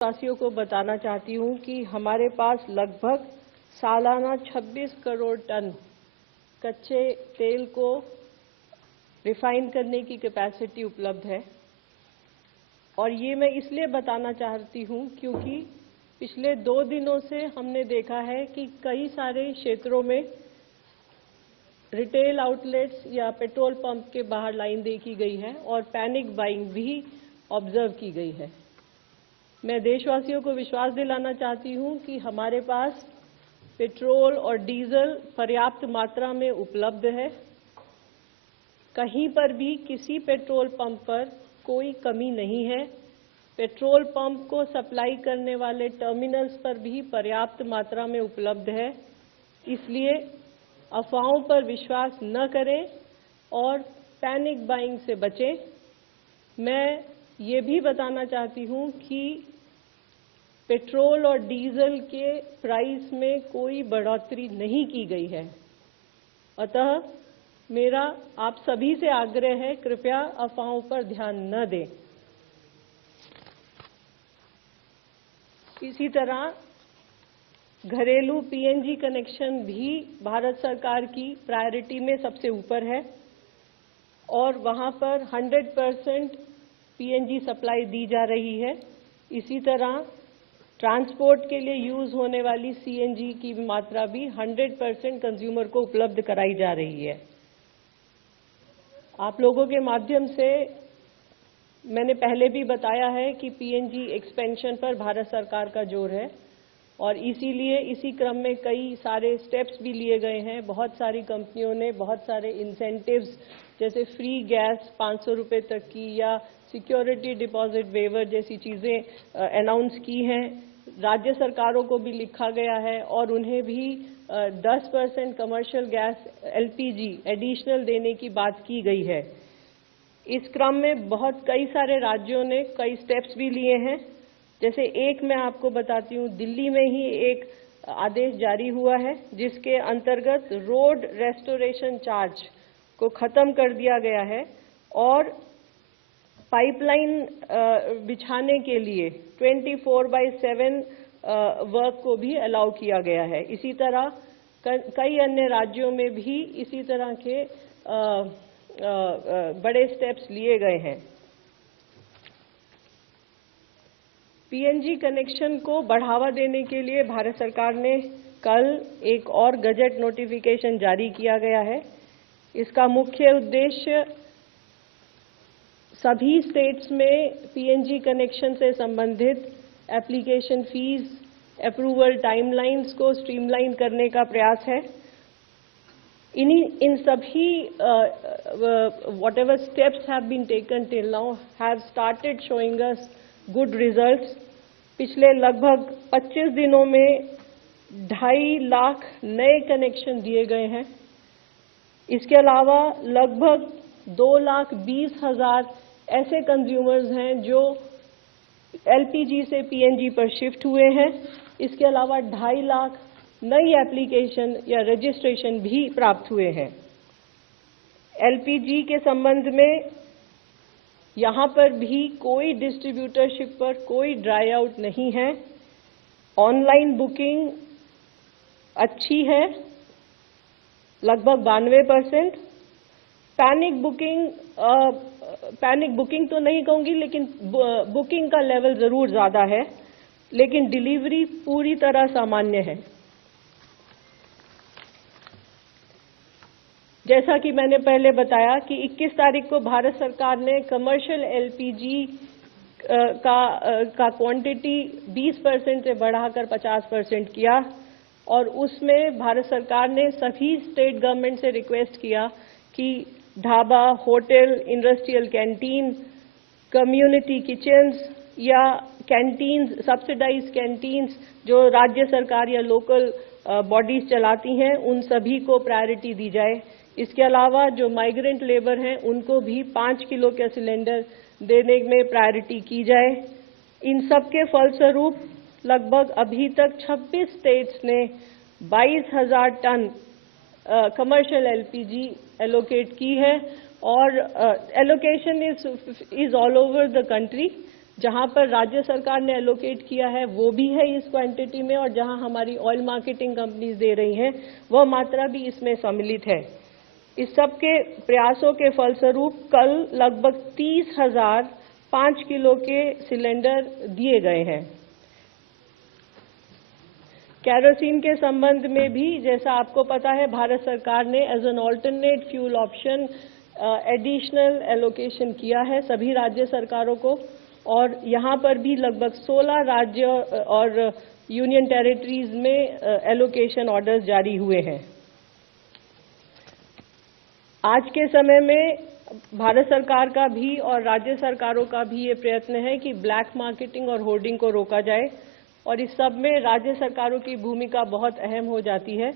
वासियों को बताना चाहती हूं कि हमारे पास लगभग सालाना 26 करोड़ टन कच्चे तेल को रिफाइन करने की कैपेसिटी उपलब्ध है। और ये मैं इसलिए बताना चाहती हूं क्योंकि पिछले 2 दिनों से हमने देखा है कि कई सारे क्षेत्रों में रिटेल आउटलेट्स या पेट्रोल पंप के बाहर लाइन देखी गई है और पैनिक बाइंग भी ऑब्जर्व की गई है। मैं देशवासियों को विश्वास दिलाना चाहती हूं कि हमारे पास पेट्रोल और डीजल पर्याप्त मात्रा में उपलब्ध है। कहीं पर भी किसी पेट्रोल पंप पर कोई कमी नहीं है। पेट्रोल पंप को सप्लाई करने वाले टर्मिनल्स पर भी पर्याप्त मात्रा में उपलब्ध है। इसलिए अफवाहों पर विश्वास न करें और पैनिक बाइंग से बचें। मैं ये भी बताना चाहती हूं कि पेट्रोल और डीजल के प्राइस में कोई बढ़ोतरी नहीं की गई है। अतः मेरा आप सभी से आग्रह है, कृपया अफवाहों पर ध्यान न दें। इसी तरह घरेलू पीएनजी कनेक्शन भी भारत सरकार की प्रायोरिटी में सबसे ऊपर है और वहां पर 100% पीएनजी सप्लाई दी जा रही है। इसी तरह ट्रांसपोर्ट के लिए यूज होने वाली सीएनजी की मात्रा भी 100% कंज्यूमर को उपलब्ध कराई जा रही है। आप लोगों के माध्यम से मैंने पहले भी बताया है कि पीएनजी एक्सपेंशन पर भारत सरकार का जोर है और इसीलिए इसी क्रम में कई सारे स्टेप्स भी लिए गए हैं। बहुत सारी कंपनियों ने बहुत सारे इंसेंटिव्स जैसे फ्री गैस 500 रुपये तक की या सिक्योरिटी डिपॉजिट वेवर जैसी चीज़ें अनाउंस की हैं। राज्य सरकारों को भी लिखा गया है और उन्हें भी 10% कमर्शियल गैस एलपीजी एडिशनल देने की बात की गई है। इस क्रम में कई सारे राज्यों ने कई स्टेप्स भी लिए हैं। जैसे एक मैं आपको बताती हूँ, दिल्ली में ही एक आदेश जारी हुआ है जिसके अंतर्गत रोड रेस्टोरेशन चार्ज को खत्म कर दिया गया है और पाइपलाइन बिछाने के लिए 24/7 वर्क को भी अलाउ किया गया है। इसी तरह कई अन्य राज्यों में भी इसी तरह के बड़े स्टेप्स लिए गए हैं। पीएनजी कनेक्शन को बढ़ावा देने के लिए भारत सरकार ने कल एक और गजट नोटिफिकेशन जारी किया गया है। इसका मुख्य उद्देश्य सभी स्टेट्स में पीएनजी कनेक्शन से संबंधित एप्लीकेशन फीस, अप्रूवल टाइमलाइंस को स्ट्रीमलाइन करने का प्रयास है। इन सभी whatever steps have been taken till now have started showing us good results। पिछले लगभग 25 दिनों में 2.5 लाख नए कनेक्शन दिए गए हैं। इसके अलावा लगभग 2,20,000 ऐसे कंज्यूमर्स हैं जो एलपीजी से पीएनजी पर शिफ्ट हुए हैं। इसके अलावा 2.5 लाख नई एप्लीकेशन या रजिस्ट्रेशन भी प्राप्त हुए हैं। एलपीजी के संबंध में यहाँ पर भी कोई डिस्ट्रीब्यूटरशिप पर कोई ड्राई आउट नहीं है। ऑनलाइन बुकिंग अच्छी है, लगभग 92%। पैनिक बुकिंग तो नहीं कहूँगी, लेकिन बुकिंग का लेवल जरूर ज़्यादा है, लेकिन डिलीवरी पूरी तरह सामान्य है। जैसा कि मैंने पहले बताया कि 21 तारीख को भारत सरकार ने कमर्शियल एलपीजी का क्वांटिटी 20% से बढ़ाकर 50% किया और उसमें भारत सरकार ने सभी स्टेट गवर्नमेंट से रिक्वेस्ट किया कि dhaba, hotel, industrial canteen, community kitchens या कैंटीन्स, सब्सिडाइज कैंटीन्स जो राज्य सरकार या लोकल बॉडीज चलाती हैं, उन सभी को प्रायोरिटी दी जाए। इसके अलावा जो माइग्रेंट लेबर हैं उनको भी 5 किलो के सिलेंडर देने में प्रायोरिटी की जाए। इन सब के फलस्वरूप लगभग अभी तक 26 स्टेट्स ने 22,000 टन कमर्शियल एलपीजी एलोकेट की है और allocation is all over the country. जहां पर राज्य सरकार ने एलोकेट किया है वो भी है इस क्वांटिटी में, और जहां हमारी ऑयल मार्केटिंग कंपनीज दे रही हैं वह मात्रा भी इसमें सम्मिलित है। इस सब के प्रयासों के फलस्वरूप कल लगभग 30,000 5 किलो के सिलेंडर दिए गए हैं। केरोसिन के संबंध में भी जैसा आपको पता है, भारत सरकार ने as an alternate fuel option additional allocation किया है सभी राज्य सरकारों को, और यहां पर भी लगभग 16 राज्य और यूनियन टेरिटरीज में एलोकेशन ऑर्डर्स जारी हुए हैं। आज के समय में भारत सरकार का भी और राज्य सरकारों का भी ये प्रयत्न है कि ब्लैक मार्केटिंग और होर्डिंग को रोका जाए, और इस सब में राज्य सरकारों की भूमिका बहुत अहम हो जाती है।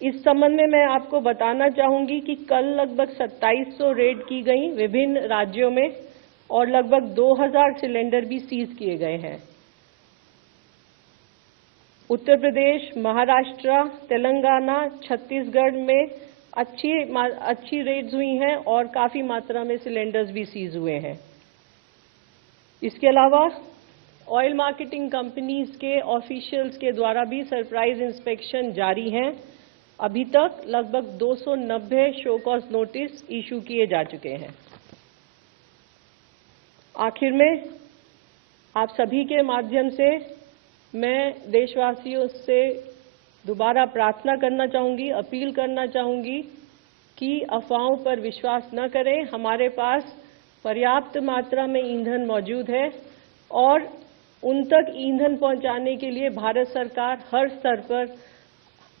इस संबंध में मैं आपको बताना चाहूंगी कि कल लगभग 2700 रेड की गई विभिन्न राज्यों में, और लगभग 2000 सिलेंडर भी सीज किए गए हैं। उत्तर प्रदेश, महाराष्ट्र, तेलंगाना, छत्तीसगढ़ में अच्छी रेड्स हुई हैं और काफी मात्रा में सिलेंडर्स भी सीज हुए हैं। इसके अलावा ऑयल मार्केटिंग कंपनीज के ऑफिशियल्स के द्वारा भी सरप्राइज इंस्पेक्शन जारी हैं। अभी तक लगभग 290 शो कॉज नोटिस इशू किए जा चुके हैं। आखिर में आप सभी के माध्यम से मैं देशवासियों से दोबारा प्रार्थना करना चाहूंगी, अपील करना चाहूंगी कि अफवाहों पर विश्वास न करें। हमारे पास पर्याप्त मात्रा में ईंधन मौजूद है और उन तक ईंधन पहुंचाने के लिए भारत सरकार हर स्तर पर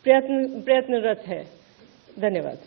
प्रयत्नरत है। धन्यवाद।